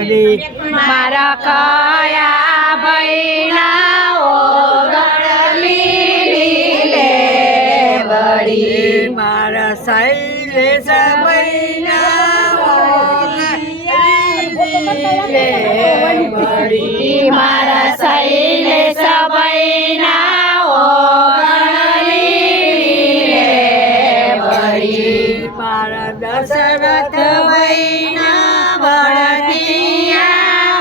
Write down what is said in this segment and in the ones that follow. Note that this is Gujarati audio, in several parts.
વળી મારા કયા ભૈના ઓગણલી લે વળી મારા શૈલેષ વળી મારા શૈલેષ ભૈના ઓગણલી લે વળી મારા દશરથ વૈના બળદિયા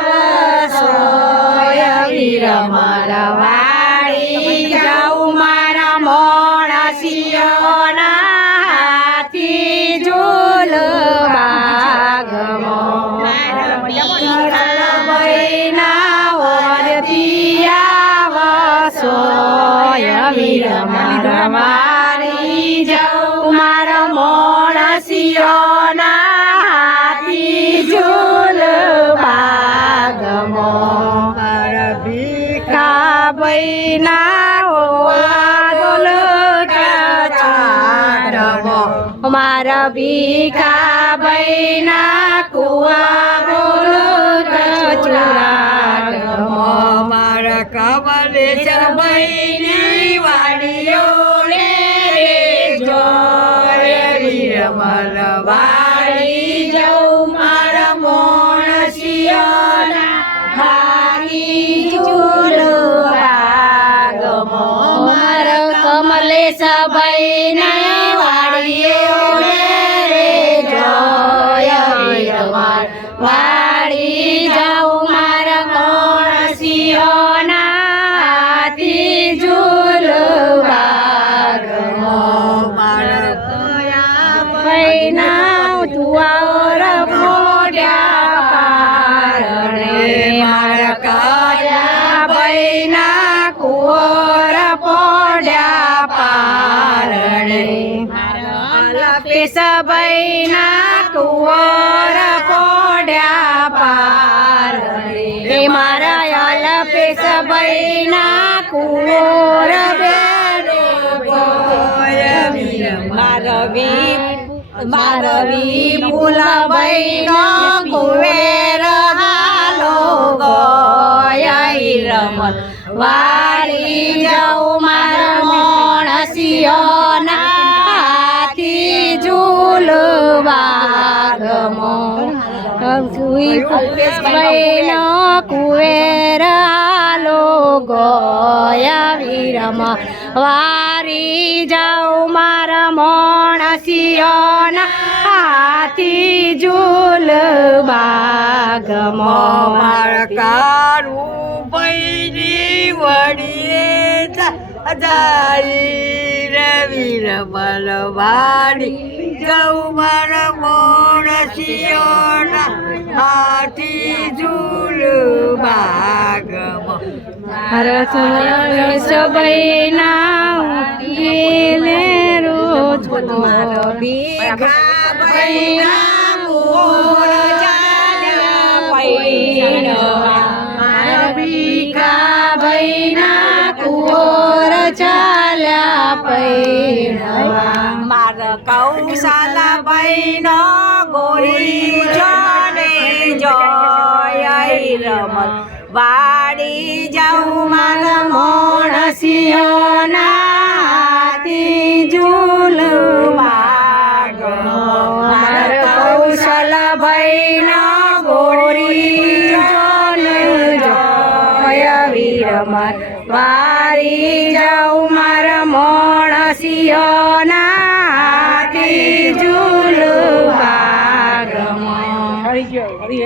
વસોય વીર મારા વાડી જાઉં મારા મોણસિયોના હાથી ઝૂલવા ગમો ભૈના વરદિયા વસોય વીર મારા વાડી જાઉં મારા મોણસિયોના હાથી ઝૂલવા ગમો મારા ભીખા કા બૈના ઓવાદોલ ચાડવો મારા ભીખા બૈના કુવા બોલ ચુરાડવો મારા કમલેશ વૈની વાડીઓ રે જોય વીર મારા વાડી જાઉં મારા મોણસિયાના હારી ઝૂલવા ગમો મારા કમલેશ બૈના વાડીઓ રે જોય વીર માર વાડી જાઉં મારા મોણસિયોના હાથી ઝૂલવા ગમો મારા કયા બૈના તુઆર મોઢ્યા પારણે મારા કયા બૈના કુંવર પોઢ્યા પારણે મારા પેશ બૈના કુંવર પોઢ્યા પારણે મારા અલપેશ બૈના કુંવર મારવી ફૂલબૈનો કુવેર હાલો ગોય રમણ વાળી જાઉં મારા મોણસિયોના હાથી ઝૂલવા ગમો બૈનો કુવેર હાલો ગોય વીરમણ વારી જાઉં મારા મોણસિયોના હાથી ઝૂલવા ગમો મારા કારું ભૈની વડીએ જાય રવિર બલવાડી જાઉં મારા મોણસિયોના હાથી ઝૂલવા ગમો મારા સબૈના રોજ મારો ભીખા ભૈના મોર ચાલ્યા પૈણવા મારા ભીખા ભૈના કુંવર ચાલ્યા પૈણવા મારા કૌશાલા બૈનો ગોરી જોને જોય રમણ વાડી જાઉં મારા મોણસિયોના હાથી ઝૂલવા ગમો મારા કૌશલ ભૈનો ગોરી જોય વીરમણ વારી જાઉં મારા મોણસિયોના